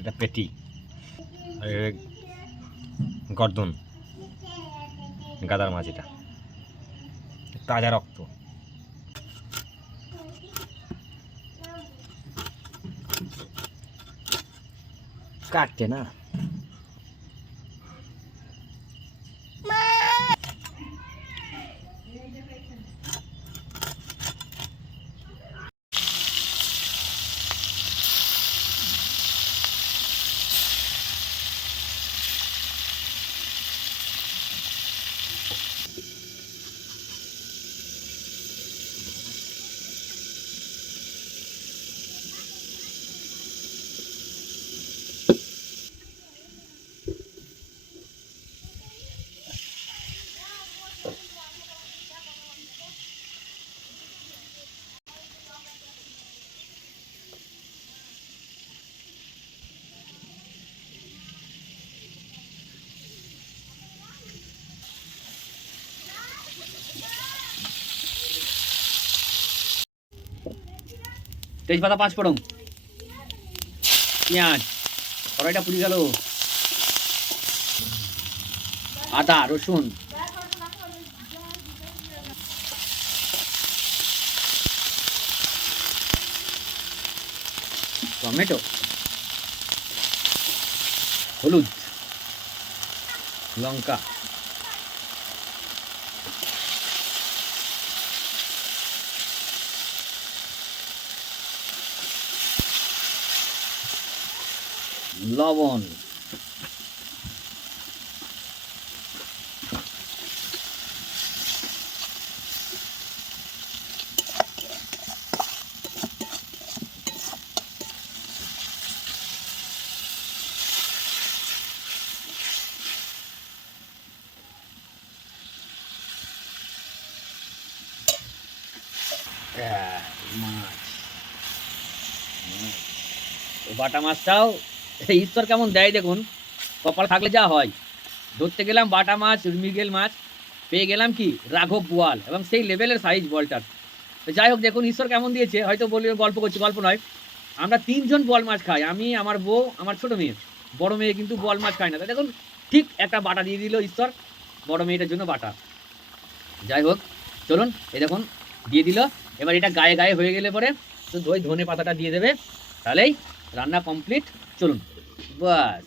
এটা পেটি, গর্দন, গাদার মাছ। এটা তাজা রক্ত। কাটছে না। তেজপাতা 5 ফোড়ন, পেঁয়াজ, কড়াইটা পুড়ে গেল, আদা রসুন, টমেটো, হলুদ, লঙ্কা, লবণ, বাটা মাছটাও ঈশ্বর কেমন দেয় দেখুন। কপাল থাকলে যা হয়। ধরতে গেলাম বাটা মাছ, মৃগেল মাছ, পেয়ে গেলাম কি রাঘব বোয়াল, এবং সেই লেভেলের সাইজ বলটার। যাই হোক, দেখুন ঈশ্বর কেমন দিয়েছে। হয়তো বলি গল্প করছি, গল্প নয়। আমরা 3 জন বোয়াল মাছ খাই, আমি, আমার বউ, আমার ছোটো মেয়ে। বড় মেয়ে কিন্তু বোয়াল মাছ খায় না। তাই দেখুন ঠিক একটা বাটা দিয়ে দিল ঈশ্বর বড় মেয়েটার জন্য বাটা। যাই হোক, চলুন, এই দেখুন দিয়ে দিল। এবার এটা গায়ে গায়ে হয়ে গেলে পরে তো ধনে পাতাটা দিয়ে দেবে, তাহলেই রান্না কমপ্লিট। চলুন, বাস।